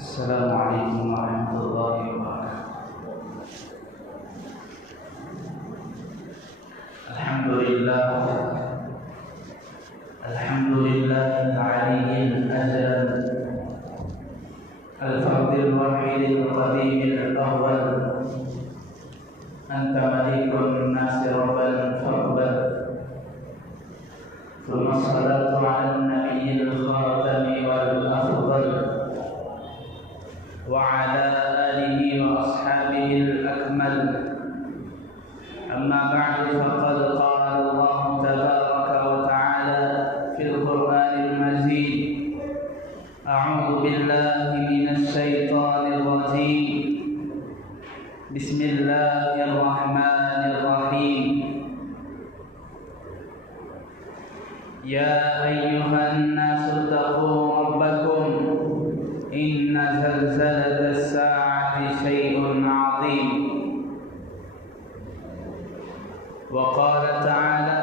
السلام عليكم ورحمة الله وبركاته. الحمد لله العلي الأجل الفرد الوحيد القديم الأول. أنت مليك الناس ربا فاقبل. ثم الصلاة على النبي الخاتم والأفضل وعلى آله وأصحابه الأكمل. أما بعد، فقد قال الله تبارك وتعالى في القرآن المجيد: أعوذ بالله من الشيطان الرجيم. بسم الله الرحمن الرحيم. يا أيها الناس اتقوا ربكم إن زلزلة الساعة شيء عظيم. وقال تعالى: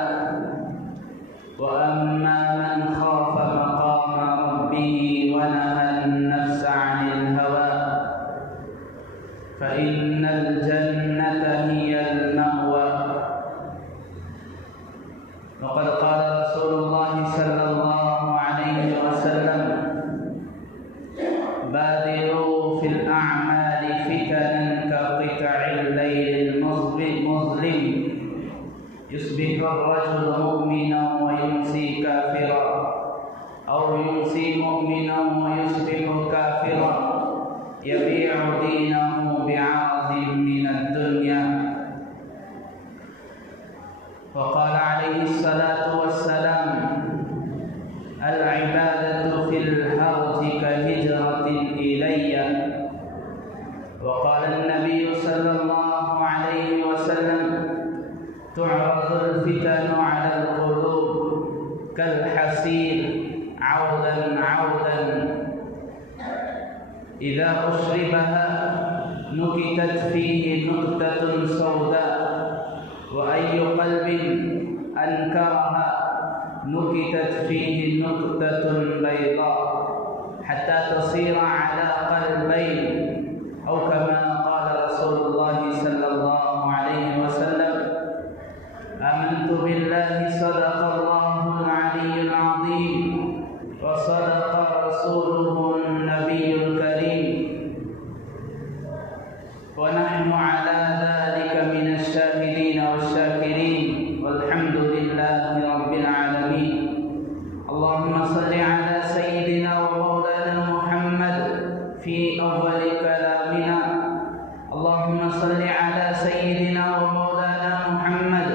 وأما من خاف مقام ربه ونهى النفس عن الهوى فإن الجنة هي المأوى. وقد قال رسول الله صلى الله عليه وسلم: بادروا في الأعمال فتنا كقطع الليل المظلم، يصبح الرجل مؤمنا ويمسي كافرا، أو يمسي مؤمنا ويصبح كافرا، يبيع دينه بعرض من الدنيا. وقال عليه الصلاة والسلام: العبادة في الحرج كهجرة إلي. وقال النبي صلى الله عليه وسلم: تعرض الفتن على القلوب كالحصير عودا عودا، إذا أشربها نكتت فيه نكتة سوداء، وأي قلب أنكرها نكتت فيه نكتة بيضاء، حتى تصير على قلبين، أو كما قال رسول الله صلى الله عليه وسلم: آمنت بالله صدق الله العلي العظيم، وصدق رسوله النبي الكريم، ونحن على ذلك من الشاهدين والشاكرين، والحمد لله رب العالمين. اللهم صل على سيدنا ومولانا محمد في أول كلامنا. اللهم صل على سيدنا ومولانا محمد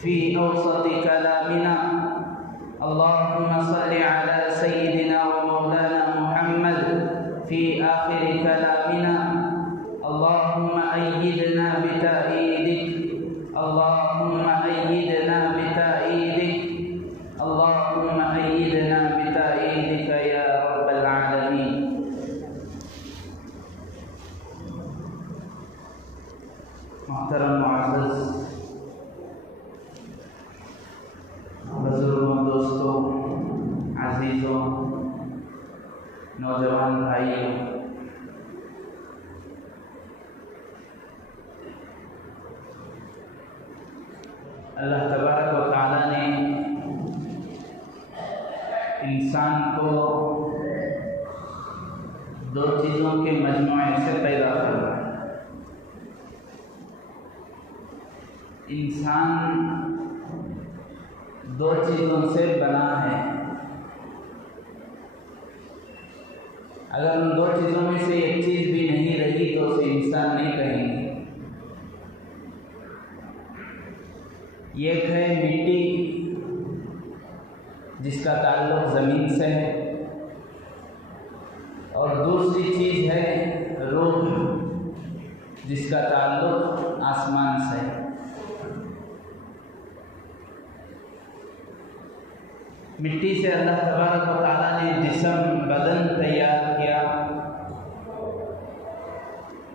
في أوسط كلامنا. اللهم صل على سيدنا ومولانا محمد في آخر كلامنا. اللهم أيدنا بتأييدك، اللهم أيدنا بتأييدك، اللهم أيدنا بتأييدك يا رب العالمين. محترم معزز بزرگوں، دوستوں، عزیزوں، نوجوان بھائیوں، اللہ تبارک و تعالیٰ نے انسان کو دو چیزوں کے مجموعے سے پیدا کرا۔ انسان دو چیزوں سے بنا ہے۔ اگر ان دو چیزوں میں سے ایک چیز بھی نہیں رہی تو اسے انسان نہیں کہیں گے۔ ایک ہے مٹی جس کا تعلق زمین سے ہے، اور دوسری چیز ہے روح جس کا تعلق آسمان سے ہے۔ مٹی سے اللہ تبارک و تعالیٰ نے جسم بدن تیار کیا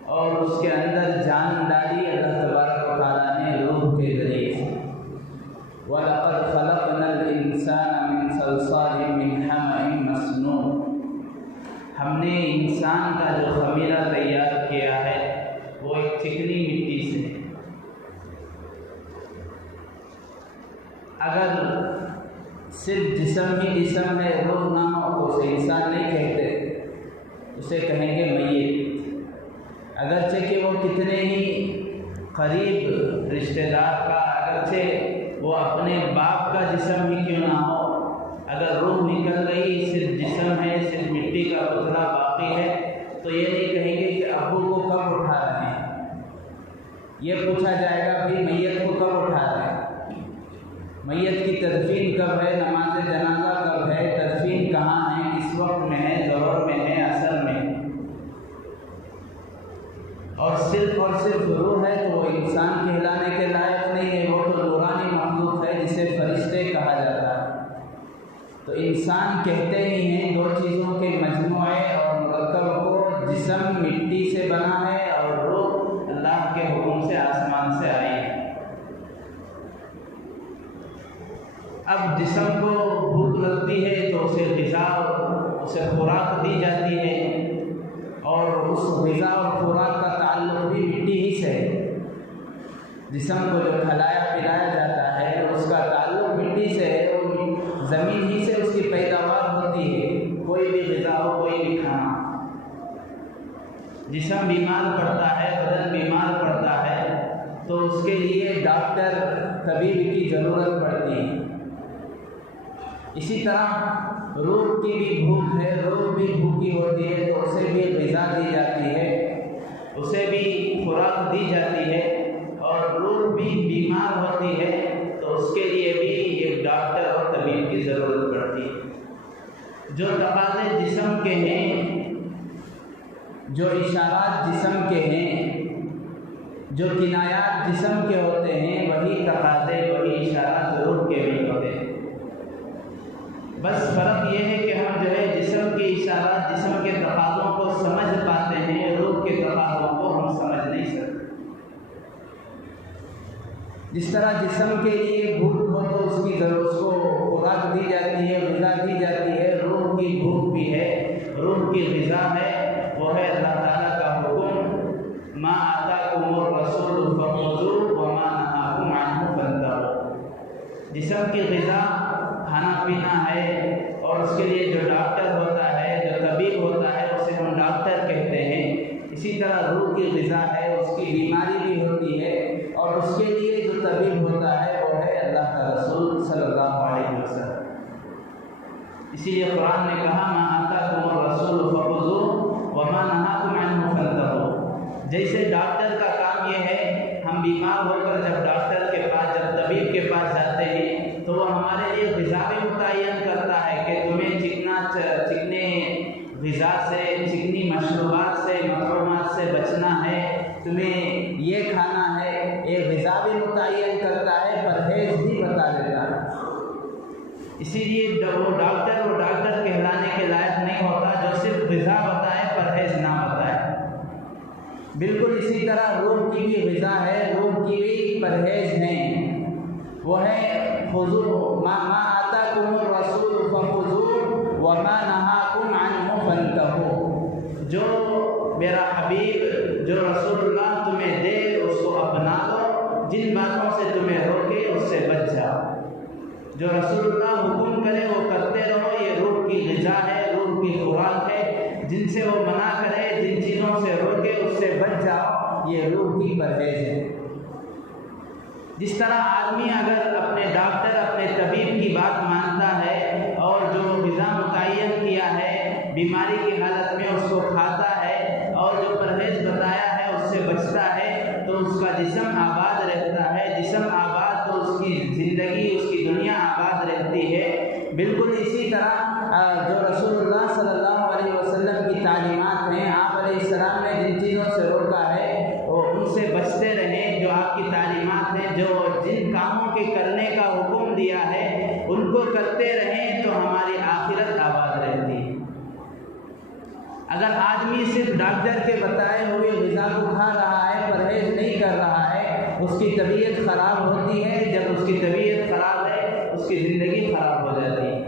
اور اس کے اندر جان ڈالی اللہ تبارک و تعالیٰ نے روح کے ذریعے سے۔ وَلَقَدْ خَلَقْنَا الْإِنسَانَ مِنْ صَلْصَالٍ مِّنْ حَمَإٍ مَّسْنُونٍ، ہم نے انسان کا جو خمیرہ تیار کیا ہے وہ ایک چکنی مٹی سے ہے۔ اگر صرف جسم ہی جسم ہے، روح نہ ہو تو اسے انسان نہیں کہتے، اسے کہیں گے میت۔ اگرچہ کہ وہ کتنے ہی قریب رشتہ دار کا، اگرچہ وہ اپنے باپ کا جسم ہی کیوں نہ ہو، اگر روح نکل گئی، صرف جسم ہے، صرف مٹی کا پتلا باقی ہے، تو یہ نہیں کہیں گے کہ ابو کو کب اٹھا رہے ہیں۔ یہ پوچھا جائے گا بھائی میت کو کب اٹھا رہے ہیں، میت کی تدفین کب ہے، نماز جنازہ کب ہے، تدفین کہاں ہے، کس وقت میں ہے، ظہر میں ہے، عصر میں ہے۔ اور صرف روح ہے تو وہ انسان کہلانے کے لائق نہیں ہے، وہ تو نورانی مخلوق ہے جسے فرشتے کہا جاتا ہے۔ تو انسان کہتے ہی ہیں دو چیزوں کے مجموعے اور مرکب کو، جسم مٹی سے بنا ہے اور روح اللہ کے حکم سے آسمان سے آئی ہے۔ اب جسم کو بھوک لگتی ہے تو اسے غذا، اسے خوراک دی جاتی ہے، اور اس غذا اور خوراک کا تعلق بھی مٹی ہی سے ہے۔ جسم کو جو کھلایا پلایا جاتا ہے اس کا تعلق مٹی سے ہے، اور زمین ہی سے اس کی پیداوار ہوتی ہے، کوئی بھی غذا ہو، کوئی بھی کھانا۔ جسم بیمار پڑتا ہے، بدن بیمار پڑتا ہے تو اس کے لیے ڈاکٹر طبیب کی ضرورت پڑتی ہے۔ اسی طرح روح کی بھی بھوک ہے، روح بھی بھوکی ہوتی ہے تو اسے بھی غذا دی جاتی ہے، اسے بھی خوراک دی جاتی ہے، اور روح بھی بیمار ہوتی ہے تو اس کے لیے بھی ایک ڈاکٹر اور طبیب کی ضرورت پڑتی ہے۔ جو تقاضے جسم کے ہیں، جو اشارات جسم کے ہیں، جو کنایات جسم کے ہوتے ہیں، وہی تقاضے، وہی اشارات روح کے بھی ہوتے ہیں۔ بس فرق یہ ہے کہ ہم جو ہے جسم کے اشارات، جسم کے تقاضوں کو سمجھ پاتے ہیں، روح کے تقاضوں کو ہم سمجھ نہیں سکتے۔ جس طرح جسم کے لیے بھوک ہو تو اس کی ضرورت، اس کو خوراک دی جاتی ہے، غذا دی جاتی ہے، روح کی بھوک بھی ہے، روح کی غذا ہے، وہ ہے اللہ تعالیٰ کا حکم، ما آتاکم الرسول فخذوہ وما نہاکم عنہ فانتہوا۔ جسم کی غذا کھانا پینا ہے، اور اس کے لیے جو ڈاکٹر ہوتا ہے، جو طبیب ہوتا ہے، اسے ہم ڈاکٹر کہتے ہیں۔ اسی طرح روح کی غذا ہے، اس کی بیماری بھی ہوتی ہے، اور اس کے لیے جو طبیب ہوتا ہے وہ ہے اللہ کا رسول صلی اللہ علیہ وسلم۔ اسی لیے قرآن نے کہا ما آتاکم الرسول فخذوہ وما نہاکم عنہ فانتہوا۔ جیسے ڈاکٹر کا کام یہ ہے، ہم بیمار ہو کر جب ڈاکٹر کے پاس، جب طبیب کے پاس جاتے ہیں تو وہ ہمارے لیے غذا بھی متعین کرتا ہے کہ تمہیں چکنے غذا سے، چکنی مشروبات سے، محرومات سے بچنا ہے، تمہیں یہ کھانا ہے، ایک غذا بھی متعین کرتا ہے، پرہیز بھی بتا دیتا ہے۔ اسی لیے وہ ڈاکٹر کہلانے کے لائق نہیں ہوتا جو صرف غذا بتائے، پرہیز نہ بتائے۔ بالکل اسی طرح روح کی بھی غذا ہے، روح کی بھی پرہیز ہیں، وہ ہے خذوہ ما آتاکم الرسول فخذوہ وما نہاکم عنہ فانتہوا۔ جو میرا حبیب، جو رسول اللہ تمہیں دے اس کو اپنا لو، جن باتوں سے تمہیں روکے اس سے جو رسول اللہ حکم کرے وہ کرتے رہو، یہ روح کی غذا ہے، روح کی خوراک ہے۔ جن سے وہ منع کرے، جن چیزوں سے روکے، اس سے بچ جاؤ، یہ روح کی پرہیز ہے۔ جس طرح آدمی اگر اپنے ڈاکٹر، اپنے طبیب کی بات مانتا ہے اور جو غذا متعین کیا ہے بیماری کی حالت میں اس کو کھاتا ہے اور جو پرہیز بتایا ہے اس سے بچتا ہے، تو اس کا جسم آباد رہتا ہے۔ جسم آباد تو اس کی زندگی، اس کی دنیا آباد رہتی ہے۔ بالکل اسی طرح جو رسول اللہ صلی اللہ علیہ وسلم کی تعلیمات ہیں، آپ علیہ السلام نے جن چیزوں سے روکا ہے وہ ان سے بچتے رہیں۔ جو آپ کی تعلیمات ہیں، جو جن کاموں کے کرنے کا حکم دیا ہے ان کو کرتے رہیں تو ہماری آخرت آباد رہتی ہے۔ اگر آدمی صرف ڈاکٹر کے بتائے ہوئے غذا کو کھا رہا ہے، پرہیز نہیں کر رہا ہے، اس کی طبیعت خراب ہوتی ہے۔ جب اس کی طبیعت خراب ہے، اس کی زندگی خراب ہو جاتی ہے۔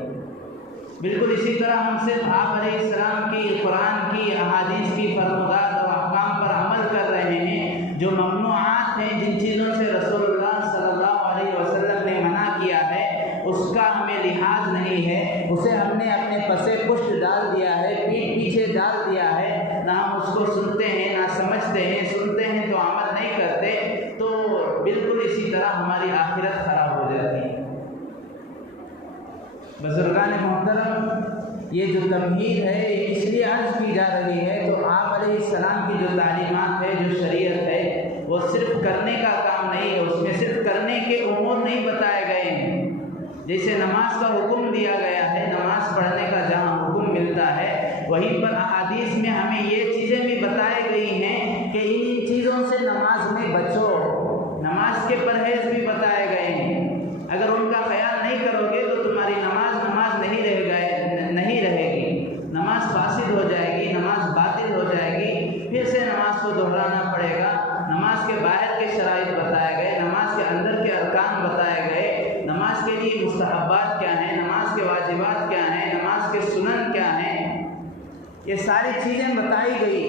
بالکل اسی طرح ہم صرف آپ علیہ السلام کی، قرآن کی، احادیث کی فرمودات اور احکام پر عمل کر رہے ہیں۔ جو ممنوعات ہیں، جن چیزوں سے رسول اللہ صلی اللہ علیہ وسلم نے منع کیا ہے، اس کا ہمیں لحاظ نہیں ہے، اسے ہم نے اپنے پسے پشت ڈال دیا ہے، پیٹھ پیچھے ڈال دیا ہے، نہ ہم اس کو سنتے ہیں نہ سمجھتے ہیں، سنتے ہیں تو عمل نہیں کرتے، تو بالکل اسی طرح ہماری آخرت خراب ہو جاتی ہے۔ بزرگان محترم، یہ جو تمہید ہے یہ اس لیے عرض کی جا رہی ہے تو آپ علیہ السلام کی جو تعلیمات ہے، جو شریعت ہے، وہ صرف کرنے کا کام نہیں ہے، اس میں صرف کرنے کے امور نہیں بتائے گئے ہیں۔ جیسے نماز کا حکم دیا گیا ہے، نماز پڑھنے کا جہاں حکم ملتا ہے، وہیں پر احادیث میں ہمیں یہ چیزیں بھی بتائی گئی ہیں کہ ان چیزوں سے نماز میں بچو۔ نماز کے پرہیز بھی بتائے گئے ہیں۔ اگر ان کا خیال نہیں کرو گے تو تمہاری نماز نہیں رہے گی، نماز فاسد ہو جائے گی، نماز باطل ہو جائے گی، پھر سے نماز کو دہرانا پڑے گا۔ نماز کے باہر کے شرائط بتائے گئے، نماز کے اندر کے ارکان بتائے گئے، نماز کے لیے مستحبات کیا ہیں، نماز کے واجبات کیا ہیں، نماز کے سنن کیا ہیں، یہ ساری چیزیں بتائی گئی۔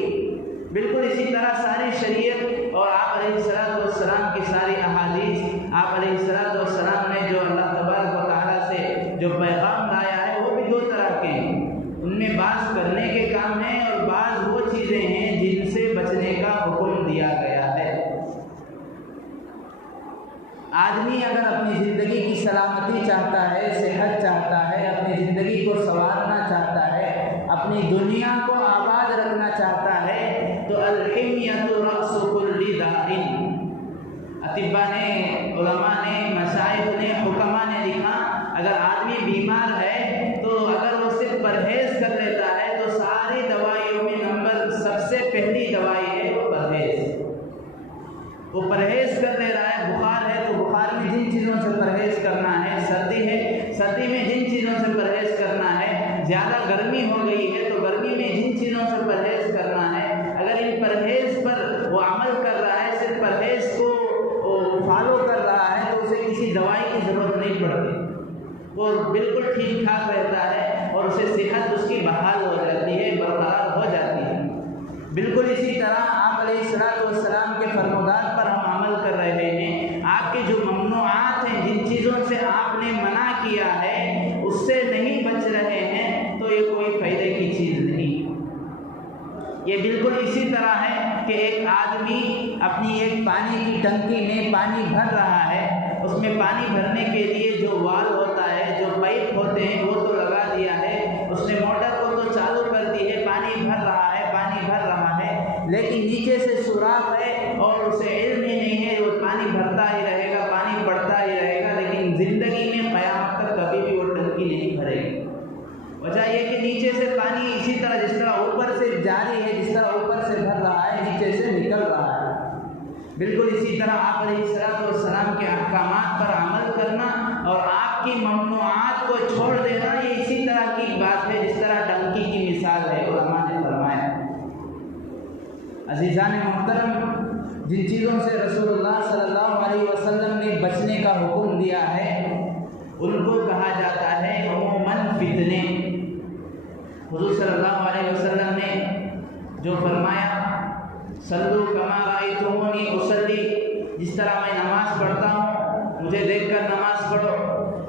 بالکل اسی طرح ساری شریعت اور آپ علیہ السلام کی ساری احادیث، آپ علیہ السلام نے جو اللہ تبارک و تعالیٰ سے جو پیغام لایا ہے وہ بھی دو طرح کے ہیں۔ ان میں بعض کرنے کے کام ہیں اور بعض وہ چیزیں ہیں جن سے بچنے کا حکم دیا گیا ہے۔ آدمی اگر اپنی زندگی کی سلامتی چاہتا ہے، صحت چاہتا ہے، اپنی زندگی کو سنوارنا چاہتا ہے، اپنی دنیا کو آباد رکھنا چاہتا ہے تو الحمیۃ رأس کل داء۔ اطباء نے، علماء نے، مشائخ نے، حکماء نے لکھا اگر آدمی بیمار ہے تو اگر وہ صرف پرہیز کر لیتا ہے تو ساری دوائیوں میں نمبر سب سے پہلی دوائی ہے وہ پرہیز۔ وہ پرہیز کر لے رہا ہے، بخار ہے تو بخار میں جن چیزوں سے پرہیز کرنا ہے، سردی ہے سردی میں جن چیزوں سے پرہیز کرنا ہے، زیادہ گرمی ہو گئی ہے تو گرمی میں جن چیزوں سے پرہیز کرنا ہے، اگر ان پرہیز پر وہ عمل کر رہا ہے، صرف پرہیز کو فالو کر رہا ہے تو اسے کسی دوائی کی ضرورت نہیں پڑتی، وہ بالکل ٹھیک ٹھاک رہتا ہے اور اسے صحت اس کی بحال ہو جاتی ہے، برقرار ہو جاتی ہے۔ بالکل اسی طرح آپ علیہ السلام کے فرمودات پر ہم عمل کر رہے ہیں۔ آپ کے جو ممنوعات ہیں، جن چیزوں سے آپ نے منع کیا ہے، اس سے نہیں بچ رہے ہیں تو یہ کوئی فائدے کی چیز نہیں۔ یہ بالکل اسی طرح ہے کہ ایک آدمی اپنی ایک پانی کی ٹنکی میں پانی بھر رہا ہے، اس میں پانی بھرنے کے لیے جو وال ہوتا ہے، جو پائپ ہوتے ہیں وہ تو لگا دیا ہے، اس نے موٹر کو تو چالو کر دی ہے، پانی بھر رہا ہے، لیکن نیچے سے سوراخ ہے اور اسے علم ہی نہیں ہے، وہ پانی بھرتا ہی رہے گا، پانی پڑتا ہی رہے گا، لیکن زندگی میں قیامت تک کبھی بھی وہ ٹنکی نہیں بھرے گی۔ وجہ یہ کہ نیچے سے پانی اسی طرح جس طرح اوپر سے جاری ہے، جس طرح اوپر سے بھر رہا ہے، نیچے سے نکل رہا ہے۔ بالکل اسی طرح آپ علیہ السلام کے احکامات پر عمل کرنا اور آپ کی ممنوعات کو چھوڑ دینا، یہ اسی طرح کی بات ہے جس طرح ٹنکی کی مثال ہے، علماء نے فرمایا۔ عزیزان محترم، جن چیزوں سے رسول اللہ صلی اللہ علیہ وسلم نے بچنے کا حکم دیا ہے ان کو کہا جاتا ہے عموماً فتنے۔ حضور صلی اللہ علیہ وسلم نے جو فرمایا صلو کما رأیتمونی اصلی، جس طرح میں نماز پڑھتا ہوں مجھے دیکھ کر نماز پڑھو۔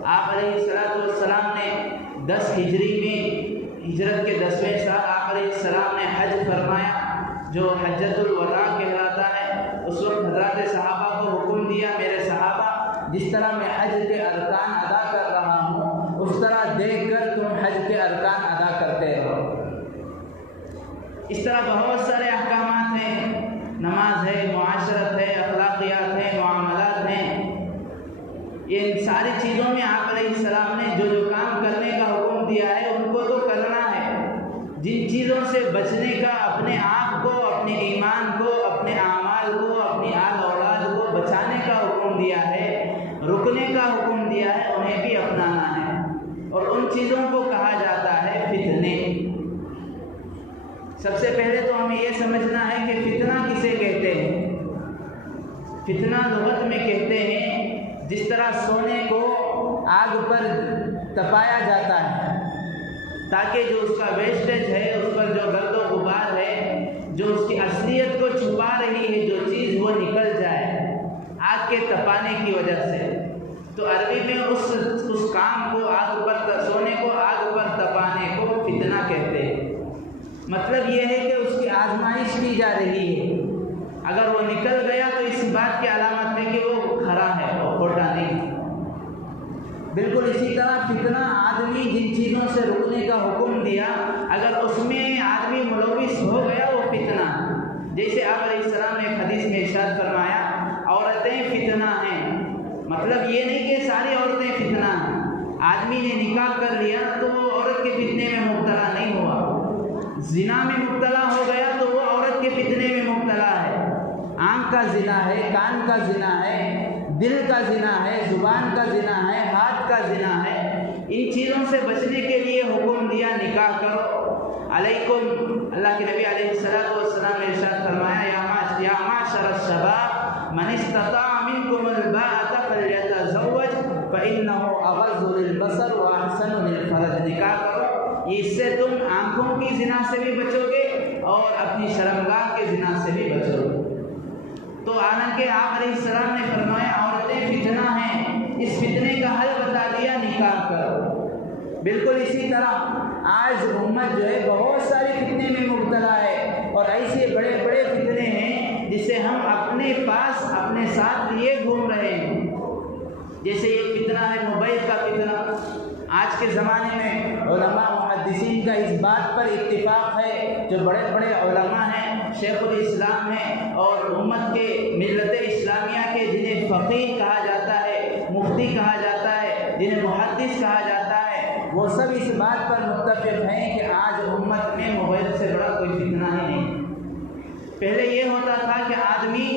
آپ علیہ السلام نے 10 ہجری میں ہجرت کے 10ویں سال آپ علیہ السلام نے حج فرمایا جو حجۃ الوداع کہلاتا ہے۔ اس وقت حضرات صحابہ کو حکم دیا، میرے صحابہ جس طرح میں حج کے ارکان ادا کر رہا ہوں اس طرح دیکھ کر تم حج کے ارکان ادا کرتے رہو۔ اس طرح بہت سارے احکامات ہیں، نماز ہے، معاشرت ہے، اخلاقیات ہیں، معاملات ہیں۔ ان ساری چیزوں میں آپ علیہ السلام نے جو کام کرنے کا حکم دیا ہے ان کو تو کرنا ہے۔ جن چیزوں سے بچنے کا، اپنے آپ کو، اپنے ایمان کو، اپنے اعمال کو، اپنی آل اولاد کو بچانے کا حکم دیا ہے، رکنے کا حکم دیا ہے، انہیں بھی اپنانا ہے۔ اور ان چیزوں کو کہا جاتا ہے فتنے۔ سب سے پہلے تو ہمیں یہ سمجھنا ہے کہ فتنہ کسے کہتے ہیں۔ فتنہ لغت میں کہتے ہیں جس طرح سونے کو آگ پر تپایا جاتا ہے تاکہ جو اس کا ویسٹیج ہے، اس پر جو گرد و غبار ہے، جو اس کی اصلیت کو چھپا رہی ہے جو چیز، وہ نکل جائے آگ کے تپانے کی وجہ سے۔ تو عربی میں اس کام کو، آگ پر، سونے کو آگ پر تپانے کو فتنہ کہتے ہیں۔ مطلب یہ ہے کہ اس کی آزمائش کی جا رہی ہے، اگر وہ نکل گیا تو اس بات کی علامت ہے کہ وہ کھرا ہے، وہ کھوٹا نہیں۔ بالکل اسی طرح فتنہ آدمی جن چیزوں سے رکنے کا حکم دیا، اگر اس میں آدمی ملوث ہو گیا وہ فتنہ۔ جیسے آپ علیہ السلام نے ایک حدیث میں ارشاد فرمایا عورتیں فتنہ ہیں، مطلب یہ نہیں کہ ساری عورتیں فتنہ ہیں۔ آدمی نے نکاح کر لیا تو وہ عورت کے فتنے میں مبتلا نہیں ہوا، زنا میں مبتلا ہو گیا تو وہ عورت کے فتنے میں مبتلا ہے۔ آنکھ کا زنا ہے، کان کا زنا ہے، دل کا زنا ہے، زبان کا زنا ہے، ہاتھ کا زنا ہے۔ ان چیزوں سے بچنے کے لیے حکم دیا نکاح کرو۔ علیکم، اللہ کے نبی علیہ السلام نے ارشاد فرمایا یا معشر الشباب من استطاع منکم الباءۃ فلیتزوج فإنه اغض للبصر واحسن للفرج۔ نکاح کرو، اس سے تم آنکھوں کی زنا سے بھی بچو گے اور اپنی شرمگاہ کے زنا سے بھی بچو گے۔ تو حالانکہ آپ علیہ السلام نے فرمایا عورتیں فتنہ ہیں، اس فتنے کا حل بتا دیا نکاح کرو۔ بالکل اسی طرح آج امت جو ہے بہت ساری فتنے میں مبتلا ہے، اور ایسے بڑے بڑے فتنے ہیں جسے ہم اپنے پاس، اپنے ساتھ لیے گھوم رہے ہیں۔ جیسے ایک فتنہ ہے موبائل کا فتنہ۔ آج کے زمانے میں علماء محدثین کا اس بات پر اتفاق ہے، جو بڑے بڑے علماء ہیں، شیخ الاسلام ہیں اور امت کے ملت اسلامیہ کے جنہیں فقیہ کہا جاتا ہے، مفتی کہا جاتا ہے، جنہیں محدث کہا جاتا ہے، وہ سب اس بات پر متفق ہیں کہ آج امت میں موبائل سے بڑا کوئی فتنہ ہی نہیں۔ پہلے یہ ہوتا تھا کہ آدمی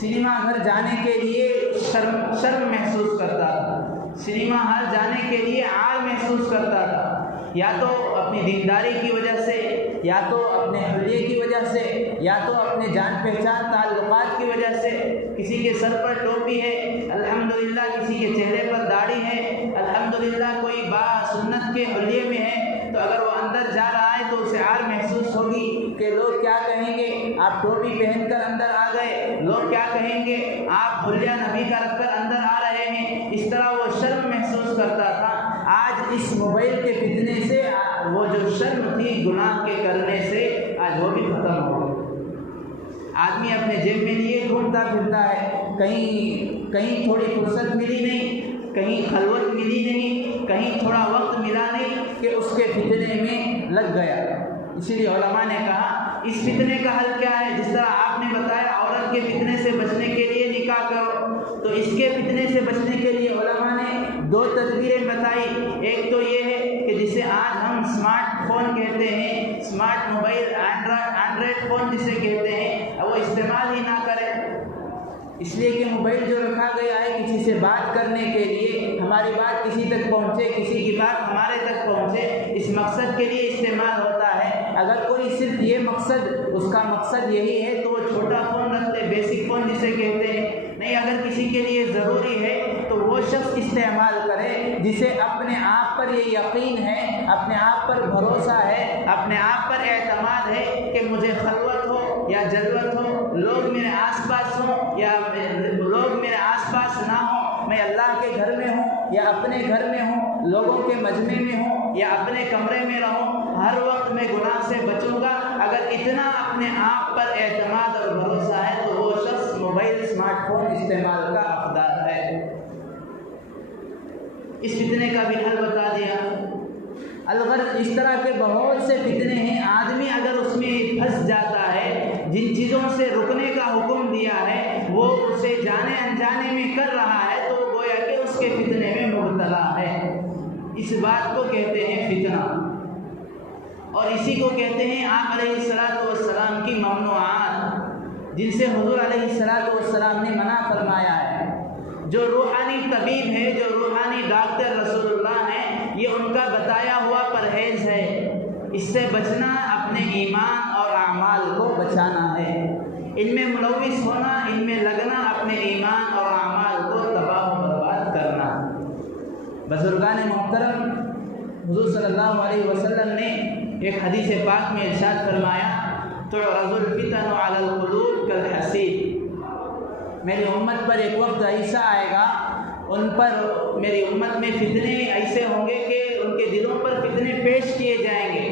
سنیما گھر جانے کے لیے شرم محسوس کرتا تھا، سنیما ہال جانے کے لیے عار محسوس کرتا تھا، یا تو اپنی دینداری کی وجہ سے، یا تو اپنے حلیے کی وجہ سے، یا تو اپنے جان پہچان تعلقات کی وجہ سے۔ کسی کے سر پر ٹوپی ہے الحمدللہ، کسی کے چہرے پر داڑھی ہے الحمدللہ، کوئی با سنت کے حلیے میں ہے، تو اگر وہ اندر جا رہا ہے تو اسے عار محسوس ہوگی کہ لوگ کیا کہیں گے، آپ ٹوپی پہن کر اندر آ گئے، لوگ کیا کہیں گے، آپ حلیہ نبی کا رکھ کر اندر آ رہے ہیں۔ اس طرح وہ شرم محسوس کرتا تھا۔ آج اس موبائل کے فتنے سے وہ جو شرم تھی گناہ کے کرنے سے، آج وہ بھی ختم ہو گئی۔ آدمی اپنے جیب میں لیے گھومتا پھرتا ہے، کہیں تھوڑی فرصت ملی نہیں، کہیں خلوت ملی نہیں، کہیں تھوڑا وقت ملا نہیں کہ اس کے فتنے میں لگ گیا۔ اسی لیے علماء نے کہا اس فتنے کا حل کیا ہے؟ جس طرح آپ نے بتایا عورت کے فتنے سے بچنے کے لیے نکاح کرو، تو اس کے فتنے سے بچنے کے لیے علماء نے 2 تدبیریں بتائی۔ ایک تو یہ ہے کہ جسے آج ہم اسمارٹ فون کہتے ہیں، اسمارٹ موبائل، اینڈرائڈ فون جسے کہتے ہیں، وہ استعمال ہی نہ کرے، اس لیے کہ موبائل جو رکھا گیا ہے کسی سے بات کرنے کے لیے، ہماری بات کسی تک پہنچے، کسی کی بات ہمارے تک پہنچے، اس مقصد کے لیے استعمال ہوتا ہے۔ اگر کوئی صرف یہ مقصد، اس کا مقصد یہی ہے تو وہ چھوٹا فون رکھ لے، بیسک فون جسے کہتے ہیں۔ نہیں، اگر کسی کے لیے ضروری ہے تو وہ شخص استعمال کرے جسے اپنے آپ پر یہ یقین ہے، اپنے آپ پر بھروسہ ہے، اپنے آپ پر اعتماد ہے کہ مجھے خلوت ہو یا جلوت ہو، لوگ میرے آس پاس ہوں یا لوگ میرے آس پاس نہ ہوں، میں اللہ کے گھر میں ہوں یا اپنے گھر میں ہوں، لوگوں کے مجمع میں ہوں یا اپنے کمرے میں رہوں، ہر وقت میں گناہ سے بچوں گا۔ اگر اتنا اپنے آپ پر اعتماد اور بھروسہ ہے تو وہ شخص موبائل اسمارٹ فون استعمال کا حقدار ہے۔ اس فتنے کا بھی حل بتا دیا۔ الغرض اس طرح کے بہت سے فتنے ہیں، آدمی اگر اس میں پھنس جاتا ہے، جن چیزوں سے رکنے کا حکم دیا ہے وہ اسے جانے انجانے میں کر رہا ہے تو گویا کہ اس کے فتنے میں مبتلا ہے۔ اس بات کو کہتے ہیں فتنہ، اور اسی کو کہتے ہیں آپ علیہ السلام کی ممنوعات، جن سے حضور علیہ السلام نے منع فرمایا ہے۔ جو روحانی طبیب ہے، جو روحانی ڈاکٹر رسول اللہ ہیں، یہ ان کا بتایا ہوا پرہیز ہے۔ اس سے بچنا اپنے ایمان اور اعمال کو بچانا ہے۔ ان میں ملوث ہونا، ان میں لگنا اپنے ایمان اور اعمال کو تباہ و برباد کرنا۔ بزرگان محترم، حضور صلی اللہ علیہ وسلم نے ایک حدیث پاک میں ارشاد فرمایا، تعرض الفتن علی القلوب کالحصیر، میری امت پر ایک وقت ایسا آئے گا، ان پر میری امت میں فتنے ایسے ہوں گے کہ ان کے دلوں پر فتنے پیش کیے جائیں گے،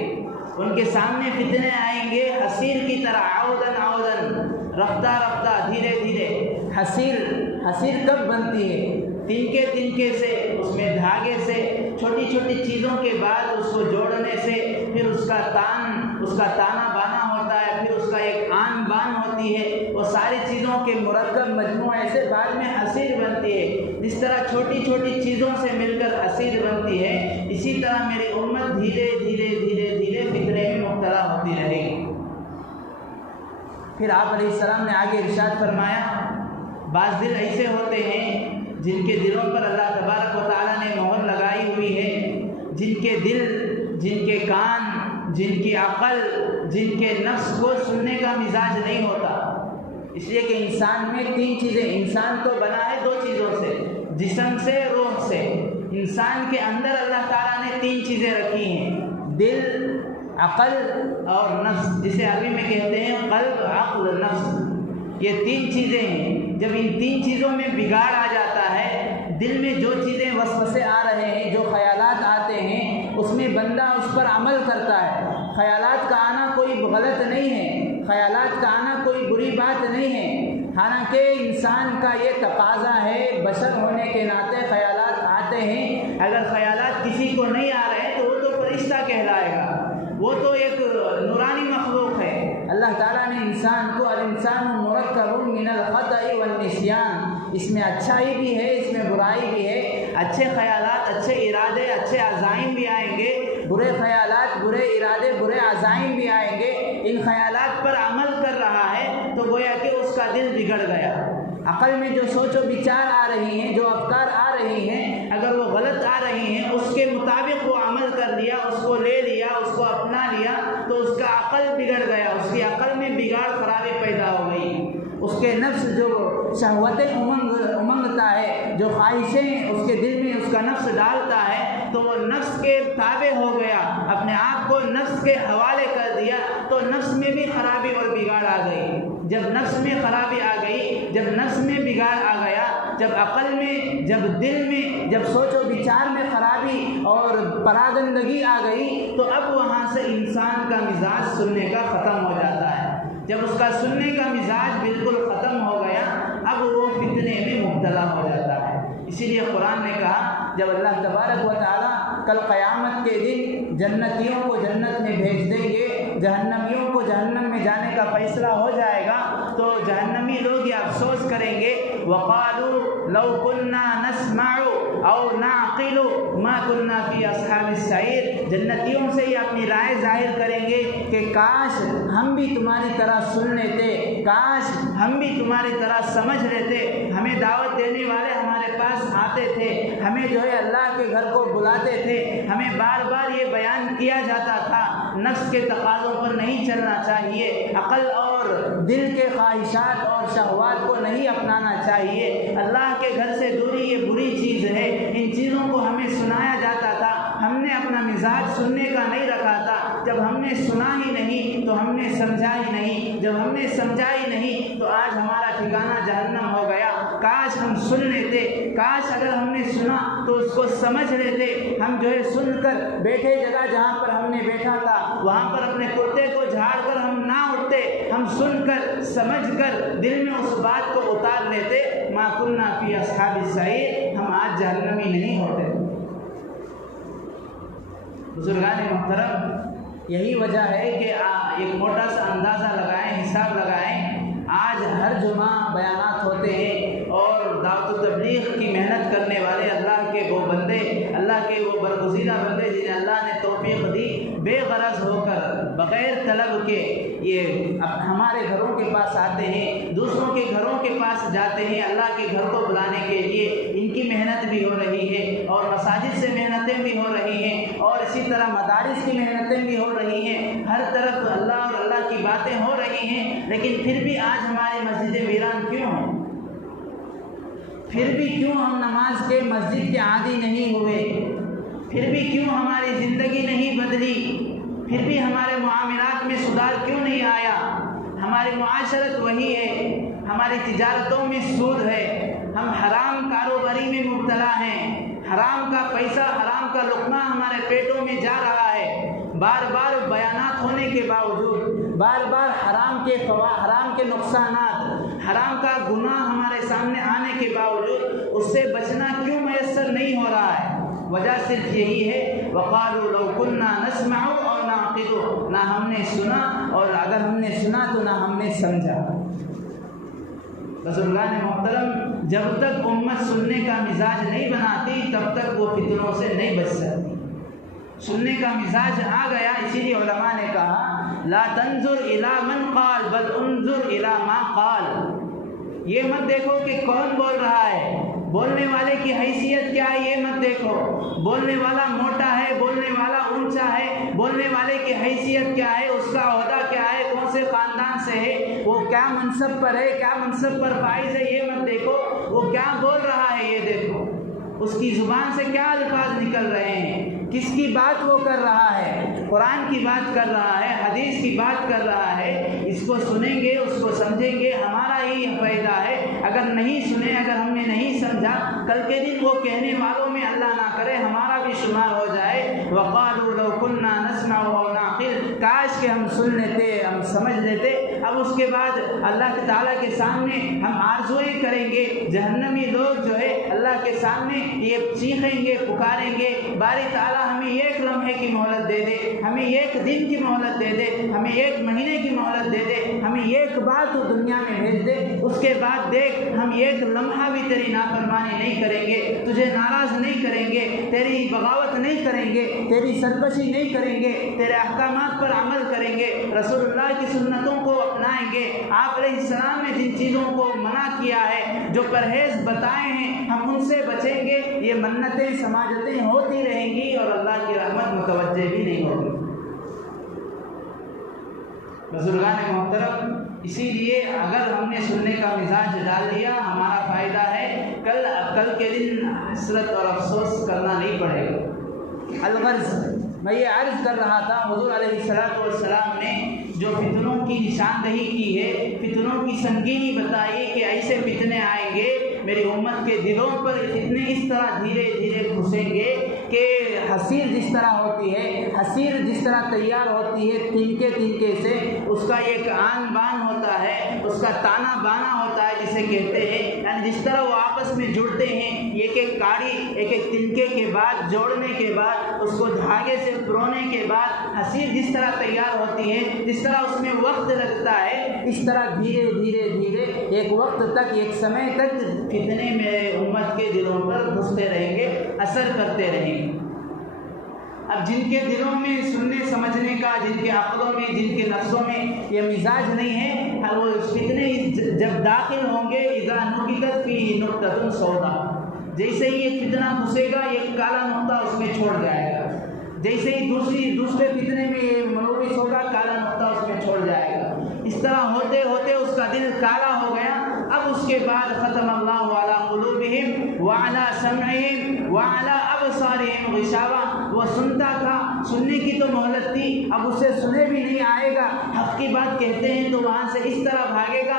ان کے سامنے فتنے آئیں گے حصیر کی طرح، عودن عودن، رفتہ رفتہ، دھیرے دھیرے۔ حصیر کب بنتی ہے؟ تنکے سے، اس میں دھاگے سے، چھوٹی چھوٹی چیزوں کے بعد اس کو جوڑنے سے، پھر اس کا تانا بانا ہوتا ہے، پھر اس کا ایک آن بان ہوتی ہے، وہ ساری چیزوں کے مرکب مجموعے سے بعد میں حصیر بنتی ہے۔ جس طرح چھوٹی چھوٹی چیزوں سے مل کر حصیر بنتی ہے، اسی طرح میری امت دھیرے دھیرے دھیرے دھیرے فتنے میں مبتلا ہوتی رہے گی۔ پھر آپ علیہ السلام نے آگے ارشاد فرمایا، بعض دل ایسے ہوتے ہیں جن کے دلوں پر اللہ تبارک و تعالیٰ نے مہر لگائی ہوئی ہے، جن کے دل، جن کے کان، جن کی عقل، جن کے نفس کو سننے کا مزاج نہیں ہوتا۔ اس لیے کہ انسان میں تین چیزیں، انسان تو بنا ہے دو چیزوں سے، جسم سے، روح سے۔ انسان کے اندر اللہ تعالیٰ نے تین چیزیں رکھی ہیں، دل، عقل اور نفس، جسے عربی میں کہتے ہیں قلب، عقل، نفس۔ یہ تین چیزیں ہیں۔ جب ان تین چیزوں میں بگاڑ آ جاتا ہے، دل میں جو چیزیں وسوسے آ رہے ہیں، جو خیالات آتے ہیں، اس میں بندہ اس پر عمل کرتا ہے۔ خیالات کا آنا کوئی غلط نہیں ہے، خیالات کا آنا کوئی بری بات نہیں ہے، حالانکہ انسان کا یہ تقاضا ہے، بشر ہونے کے ناطے خیالات آتے ہیں۔ اگر خیالات کسی کو نہیں آ رہے تو وہ تو فرشتہ کہلائے گا، وہ تو ایک نورانی مخلوق ہے۔ اللہ تعالیٰ نے انسان کو الانسان مرکب من الخطأ والنسیان، اس میں اچھائی بھی ہے، اس میں برائی بھی ہے۔ اچھے خیالات، اچھے ارادے، اچھے عزائم بھی آئیں گے، برے خیالات، برے ارادے، برے عزائم بھی آئیں گے۔ ان خیالات پر عمل کر رہا ہے تو گویا کہ اس کا دل بگڑ گیا۔ عقل میں جو سوچ و بچار آ رہی ہیں، جو افکار آ رہی ہیں، اگر وہ غلط آ رہی ہیں، اس کے مطابق وہ عمل کر لیا، اس کو لے لیا، اس کو اپنا لیا تو اس کا عقل بگڑ گیا، اس کی عقل میں بگاڑ خرابی پیدا ہو گئی۔ اس کے نفس جو شہوتیں امنگتا ہے، جو خواہشیں اس کے دل میں اس کا نفس ڈالتا ہے، تو وہ نفس کے تابع ہو گیا، اپنے آپ کو نفس کے حوالے کر دیا تو نفس میں بھی خرابی اور بگاڑ آ گئی۔ جب نفس میں خرابی آ گئی، جب نفس میں بگاڑ آ گیا، جب عقل میں، جب دل میں، جب سوچ و بچار میں خرابی اور پراگندگی آ گئی تو اب وہاں سے انسان کا مزاج سننے کا ختم ہو جاتا ہے۔ جب اس کا سننے کا مزاج بالکل ختم ہو گیا، اب وہ فتنے میں مبتلا ہو جاتا ہے۔ اسی لیے قرآن نے کہا، جب اللہ تبارک و تعالیٰ کل قیامت کے دن جنتیوں کو جنت میں بھیج دیں گے، جہنمیوں کو جہنم میں جانے کا فیصلہ ہو جائے گا، تو جہنمی لوگ یہ افسوس کریں گے، وَقَالُوا لَوْ كُنَّا نَسْمَعُ أَوْ نَعْقِلُ مَا كُنَّا فِي أَصْحَابِ السَّعِيرِ۔ جنتیوں سے یہ اپنی رائے ظاہر کریں گے کہ کاش ہم بھی تمہاری طرح سن لیتے، کاش ہم بھی تمہاری طرح سمجھ لیتے، ہمیں دعوت دینے والے ہمارے پاس آتے تھے، ہمیں جو ہے اللہ کے گھر کو بلاتے تھے، ہمیں بار بار یہ بیان کیا جاتا تھا، نفس کے تقاضوں پر نہیں چلنا چاہیے، عقل اور دل کے خواہشات اور شہوات کو نہیں اپنانا چاہیے، اللہ کے گھر سے دوری یہ بری چیز ہے۔ ان چیزوں کو ہمیں سنایا جاتا تھا، ہم نے اپنا مزاج سننے کا نہیں رکھا تھا۔ جب ہم نے سنا ہی نہیں تو ہم نے سمجھا ہی نہیں، جب ہم نے سمجھا ہی نہیں تو آج ہمارا ٹھکانہ جہنم ہو گیا۔ کاش ہم سن لیتے، کاش اگر ہم نے سنا تو اس کو سمجھ لیتے۔ ہم جو ہے سن کر بیٹھے جگہ جہاں پر ہم نے بیٹھا تھا وہاں پر اپنے کرتے کو جھاڑ کر ہم نہ اٹھتے، ہم سن کر سمجھ کر دل میں اس بات کو اتار لیتے، ما کنا فی اصحاب السعیر، ہم آج جہنمی نہیں ہوتے۔ بزرگان محترم، یہی وجہ ہے کہ ایک موٹا سا اندازہ لگائیں، حساب لگائیں، آج ہر جمعہ بیانات ہوتے ہیں اور دعوت و تبلیغ کی محنت کرنے والے اللہ کے وہ بندے، اللہ کے وہ برگزیدہ بندے جنہیں اللہ نے توفیق دی، بے غرض ہو کر بغیر طلب کے یہ ہمارے گھروں کے پاس آتے ہیں، دوسروں کے گھروں کے پاس جاتے ہیں اللہ کے گھر کو بلانے کے لیے۔ ان کی محنت بھی ہو رہی ہے اور مساجد سے محنتیں بھی ہو رہی ہیں اور اسی طرح مدارس کی محنتیں بھی ہو رہی ہیں، ہر طرف اللہ اور اللہ کی باتیں ہو رہی ہیں، لیکن پھر بھی آج ہماری مسجدیں ویران کیوں ہیں؟ پھر بھی کیوں ہم نماز کے مسجد کے عادی نہیں ہوئے؟ پھر بھی کیوں ہماری زندگی نہیں بدلی؟ پھر بھی ہمارے معاملات میں سدھار کیوں نہیں آیا؟ ہماری معاشرت وہی ہے، ہماری تجارتوں میں سود ہے، ہم حرام کاروباری میں مبتلا ہیں، حرام کا پیسہ، حرام کا لقمہ ہمارے پیٹوں میں جا رہا ہے۔ بار بار بیانات ہونے کے باوجود، بار بار حرام کے نقصانات، حرام کا گناہ ہمارے سامنے آنے کے باوجود اس سے بچنا کیوں میسر نہیں ہو رہا ہے؟ وجہ صرف یہی ہے، وقالوا لو كنا نسمع او نعقل، نہ ہم نے سنا اور اگر ہم نے سنا تو نہ ہم نے سمجھا۔ بزرگان محترم، جب تک امت سننے کا مزاج نہیں بناتی تب تک وہ فتنوں سے نہیں بچ سکتی۔ سننے کا مزاج آ گیا، اسی لیے علماء نے کہا لا تنظر الی من قال بل انظر الی ما قال، یہ مت دیکھو کہ کون بول رہا ہے، بولنے والے کی حیثیت کیا ہے یہ مت دیکھو، بولنے والا موٹا ہے، بولنے والا اونچا ہے، بولنے والے کی حیثیت کیا ہے، اس کا عہدہ کیا ہے، کون سے خاندان سے ہے، وہ کیا منصب پر ہے، کیا منصب پر فائز ہے، یہ مت دیکھو، وہ کیا بول رہا ہے یہ دیکھو، اس کی زبان سے کیا الفاظ نکل رہے ہیں، کس کی بات وہ کر رہا ہے، قرآن کی بات کر رہا ہے، حدیث کی بات کر رہا ہے، اس کو سنیں گے، اس کو سمجھیں گے، ہمارا ہی فائدہ ہے۔ اگر نہیں سنے، اگر ہم نے نہیں سمجھا، کل کے دن وہ کہنے والوں میں اللہ نہ کرے ہمارا بھی شمار ہو جائے۔ وقالوا لو كنا نسمع او نعقل، کاش کہ ہم سن لیتے، ہم سمجھ لیتے۔ اب اس کے بعد اللہ تعالیٰ کے سامنے ہم آرزویں کریں گے، جہنمی لوگ جو ہے اللہ کے سامنے یہ چیخیں گے، پکاریں گے، باری تعالیٰ ہمیں ایک لمحے کی مہلت دے دے، ہمیں ایک دن کی مہلت دے دے، ہمیں ایک مہینے کی مہلت دے دے، ہمیں ایک بار تو دنیا میں بھیج دے، اس کے بعد دیکھ ہم ایک لمحہ بھی تیری نافرمانی نہیں کریں گے، تجھے ناراض نہیں کریں گے، تیری بغاوت نہیں کریں گے، تیری سرکشی نہیں کریں گے، تیرے احکامات پر عمل کریں گے، رسول اللہ کی سنتوں کو اپنائیں گے، آپ علیہ السلام نے جن چیزوں کو منع کیا ہے، جو پرہیز بتائے ہیں، ہم ان سے بچیں گے، یہ منتیں سماجتیں ہوتی رہیں گی اور اللہ کی رحمت متوجہ بھی نہیں ہوگی۔ بزرگان محترم، اسی لیے اگر ہم نے سننے کا مزاج ڈال دیا ہمارا فائدہ ہے، کل کے دن حسرت اور افسوس کرنا نہیں پڑے گا۔ الغرض میں یہ عرض کر رہا تھا، حضور علیہ السلام نے جو فتنوں کی نشاندہی کی ہے، فتنوں کی سنگینی بتائی کہ ایسے فتنے آئیں گے میری امت کے دلوں پر، فتنے اس طرح دھیرے دھیرے گھسیں گے کہ حصیر جس طرح ہوتی ہے، حصیر جس طرح تیار ہوتی ہے تنکے تنکے سے، اس کا ایک آن بان ہوتا ہے، اس کا تانا بانا ہوتا ہے جسے کہتے ہیں، یعنی جس طرح وہ آپس میں جڑتے ہیں، ایک ایک کاڑی ایک ایک تنکے کے بعد جوڑنے کے بعد اس کو دھاگے سے پرونے کے بعد حصیر جس طرح تیار ہوتی ہے، جس طرح اس میں وقت لگتا ہے، اس طرح دھیرے دھیرے دھیرے ایک وقت تک، ایک سمے تک فتنے میرے امت کے دلوں پر گھستے رہیں گے، اثر کرتے رہیں گے۔ اب جن کے دلوں میں سننے سمجھنے کا، جن کے عقلوں میں، جن کے نفسوں میں یہ مزاج نہیں ہے، وہ فتنے جب داخل ہوں گے، اذا نکتت فیہ نکتۃ سودا، جیسے ہی یہ فتنہ گھسے گا ایک کالا نقطہ اس میں چھوڑ جائے گا، جیسے ہی دوسرے فتنے میں یہ مروج ہوگا کالا نقطہ اس میں چھوڑ جائے گا، اس طرح ہوتے ہوتے اس کا دل کالا ہو گیا۔ اب اس کے بعد ختم اللہ علی قلوبہم وعلی سمعہم وعلی ابصارہم غشاوہ، وہ سنتا تھا، سننے کی تو مہلت تھی، اب اسے سنے بھی نہیں آئے گا، حق کی بات کہتے ہیں تو وہاں سے اس طرح بھاگے گا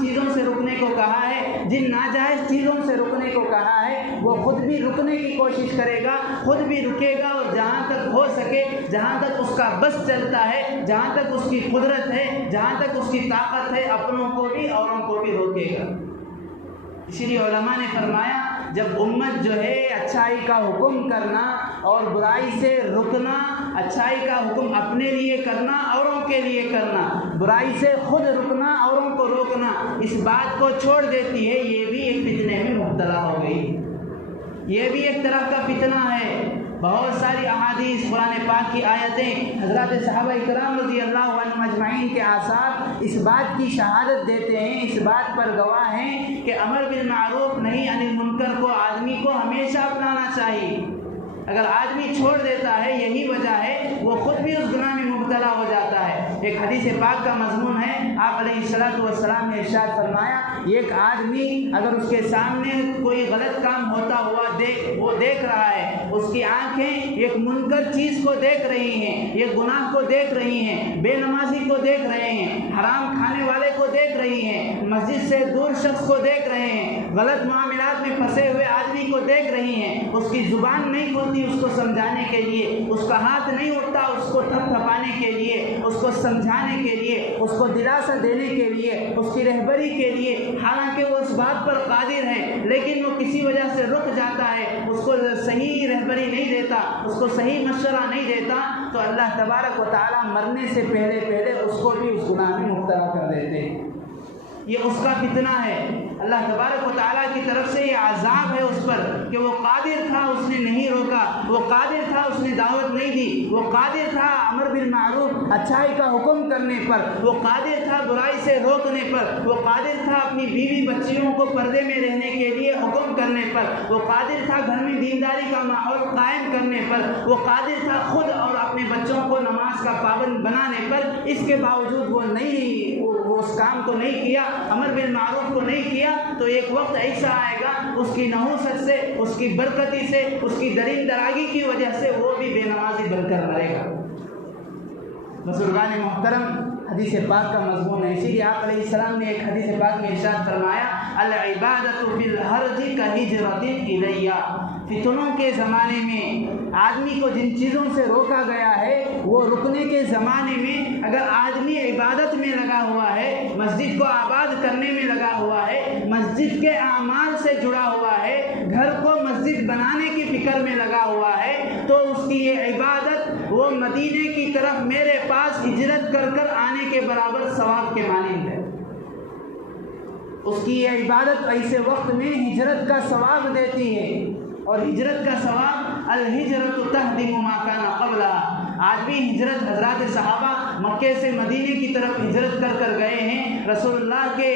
چیزوں سے رکنے کو کہا ہے، جن ناجائز چیزوں سے رکنے کو کہا ہے، وہ خود بھی رکنے کی کوشش کرے گا، خود بھی رکے گا، اور جہاں تک ہو سکے، جہاں تک اس کا بس چلتا ہے، جہاں تک اس کی قدرت ہے، جہاں تک اس کی طاقت ہے، اپنوں کو بھی اوروں کو بھی روکے گا۔ اسی لیے علماء نے فرمایا جب امت جو ہے اچھائی کا حکم کرنا اور برائی سے رکنا، اچھائی کا حکم اپنے لیے کرنا، اوروں کے لیے کرنا، برائی سے خود رکنا، اوروں کو روکنا، اس بات کو چھوڑ دیتی ہے، یہ بھی ایک فتنے میں مبتلا ہو گئی، یہ بھی ایک طرح کا فتنہ ہے۔ بہت ساری احادیث، قرآن پاک کی آیتیں، حضرات صحابہ کرام رضی اللہ عنہم اجمعین کے آثار اس بات کی شہادت دیتے ہیں، اس بات پر گواہ ہیں کہ امر بالمعروف نہی عن المنکر کو آدمی کو ہمیشہ اپنانا چاہیے۔ اگر آدمی چھوڑ دیتا ہے، یہی وجہ ہے وہ خود بھی اس گناہ میں مبتلا ہو جاتا ہے۔ ایک حدیث پاک کا مضمون ہے، آپ علیہ السلام نے ارشاد فرمایا، ایک آدمی اگر اس کے سامنے کوئی غلط کام ہوتا ہوا وہ دیکھ رہا ہے، اس کی آنکھیں ایک منکر چیز کو دیکھ رہی ہیں، ایک گناہ کو دیکھ رہی ہیں، بے نمازی کو دیکھ رہے ہیں، حرام کھانے والے کو دیکھ رہی ہیں، مسجد سے دور شخص کو دیکھ رہے ہیں، غلط معاملات میں پھنسے ہوئے آدمی کو دیکھ رہی ہیں، اس کی زبان نہیں کھلتی اس کو سمجھانے کے لیے، اس کا ہاتھ نہیں اٹھتا اس کو تھپ تھپانے کے لیے، اس کو سمجھانے کے لیے، اس کو دلاسا دینے کے لیے، اس کی رہبری کے لیے، حالانکہ وہ اس بات پر قادر ہے لیکن وہ کسی وجہ سے رک جاتا ہے، اس کو صحیح رہبری نہیں دیتا، اس کو صحیح مشورہ نہیں دیتا، تو اللہ تبارک و تعالیٰ مرنے سے پہلے اس کو بھی اس گناہ میں مبتلا کر دیتے ہیں۔ یہ اس کا فتنہ ہے، اللہ تبارک و تعالیٰ کی طرف سے یہ عذاب ہے اس پر کہ وہ قادر تھا، اس نے نہیں روکا، وہ قادر تھا، اس نے دعوت نہیں دی، وہ قادر تھا امر بالمعروف اچھائی کا حکم کرنے پر، وہ قادر تھا برائی سے روکنے پر، وہ قادر تھا اپنی بیوی بچیوں کو پردے میں رہنے کے لیے حکم کرنے پر، وہ قادر تھا گھر میں دینداری کا ماحول قائم کرنے پر، وہ قادر تھا خود اور اپنے بچوں کو نماز کا پابند بنانے پر، اس کے باوجود وہ اس کام کو نہیں کیا، امر بالمعروف کو نہیں کیا، تو ایک وقت ایسا آئے گا اس کی نحوست سے، اس کی برکتی سے، اس کی درندراگی کی وجہ سے وہ بھی بے نمازی بن کر مرے گا۔ بزرگان محترم، حدیث پاک کا مضمون ہے، اسی لیے آپ علیہ السلام نے ایک حدیث پاک میں ارشاد فرمایا، العبادۃ فی الحرج کہجرۃ الیہ۔ فتنوں کے زمانے میں آدمی کو جن چیزوں سے روکا گیا ہے، وہ رکنے کے زمانے میں اگر آدمی عبادت میں لگا ہوا ہے، مسجد کو آباد کرنے میں لگا ہوا ہے، مسجد کے اعمال سے جڑا ہوا ہے، گھر کو مسجد بنانے کی فکر میں لگا ہوا ہے، تو اس کی یہ عبادت وہ مدینے کی طرف میرے پاس ہجرت کر آنے کے برابر ثواب کے مانند ہے۔ اس کی یہ عبادت ایسے وقت میں ہجرت کا ثواب دیتی ہے، اور ہجرت کا ثواب الہجرت تہدم ما کان قبلھا۔ آدمی ہجرت، حضرات صحابہ مکے سے مدینے کی طرف ہجرت کر گئے ہیں، رسول اللہ کے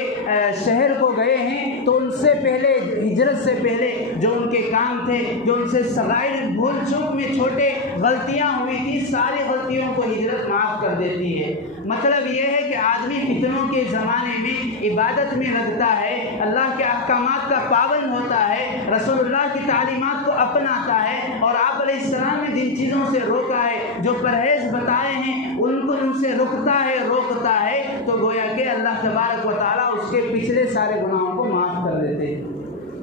شہر کو گئے ہیں، تو ان سے پہلے، ہجرت سے پہلے جو ان کے کام تھے، جو ان سے صغائر بھول چوک میں چھوٹے غلطیاں ہوئی تھی، ساری غلطیوں کو ہجرت معاف کر دیتی ہے۔ مطلب یہ ہے کہ آدمی فتنوں کے زمانے میں عبادت میں لگتا ہے، اللہ کے احکامات کا پابند ہوتا ہے، رسول اللہ کی تعلیمات کو اپناتا ہے، اور آپ علیہ السلام نے جن چیزوں سے روکا ہے، جو پرہیز بتائے ہیں، ان سے رکتا ہے، روکتا ہے، تو گویا کہ اللہ تبارک و تعالیٰ اس کے پچھلے سارے گناہوں کو معاف کر دیتے ہیں۔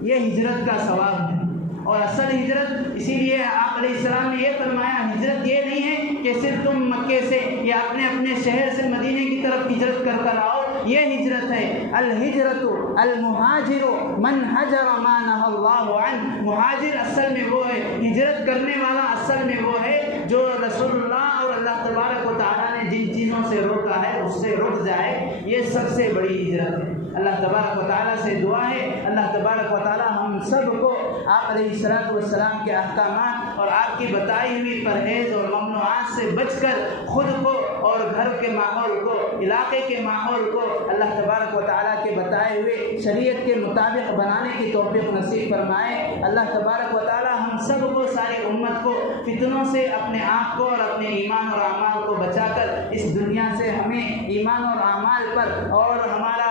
یہ ہجرت کا ثواب ہے۔ اور اصل ہجرت، اسی لیے آپ علیہ السلام نے یہ فرمایا، ہجرت یہ نہیں ہے کہ صرف تم مکے سے یا اپنے شہر سے مدینے کی طرف ہجرت کر آؤ، یہ ہجرت ہے۔ الہجرت المہاجر من حجر ما نہى اللہ عنہ۔ مہاجر اصل میں وہ ہے، ہجرت کرنے والا اصل میں وہ ہے جو رسول اللہ اور اللہ تبارک و تعالیٰ نے جن چیزوں سے روکا ہے اس سے رک جائے، یہ سب سے بڑی ہجرت ہے۔ اللہ تبارک و تعالیٰ سے دعا ہے، اللہ تبارک و تعالیٰ ہم سب کو آپ علیہ السلام کے احکامات اور آپ کی بتائی ہوئی پرہیز اور ممنوعات سے بچ کر خود کو اور گھر کے ماحول کو، علاقے کے ماحول کو اللہ تبارک و تعالیٰ کے بتائے ہوئے شریعت کے مطابق بنانے کی توفیق نصیب فرمائے۔ اللہ تبارک و تعالیٰ ہم سب کو، ساری امت کو فتنوں سے اپنے آپ کو اور اپنے ایمان اور اعمال کو بچا کر اس دنیا سے ہمیں ایمان اور اعمال پر اور ہمارا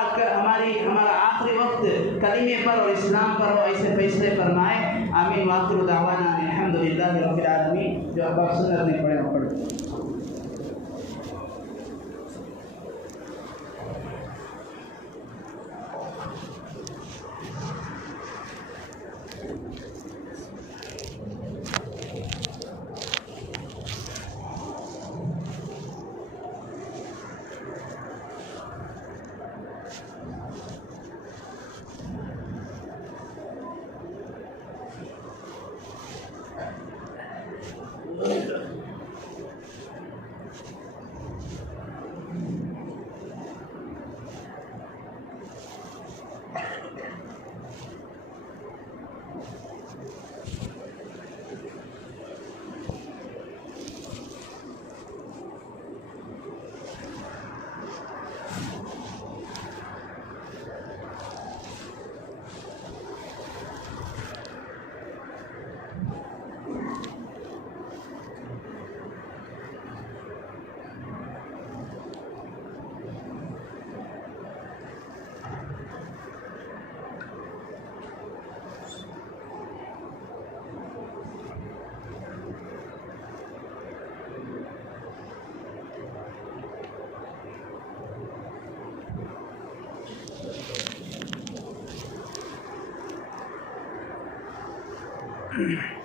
آخری وقت کلمے پر اور اسلام پر ہو، ایسے فیصلے فرمائے۔ آمین۔ وآخر دعوانا الحمدللہ۔ الحمدللہ رب العالمین. جو اب سنت نہیں پڑھے ہم پڑھیں. Mm-hmm.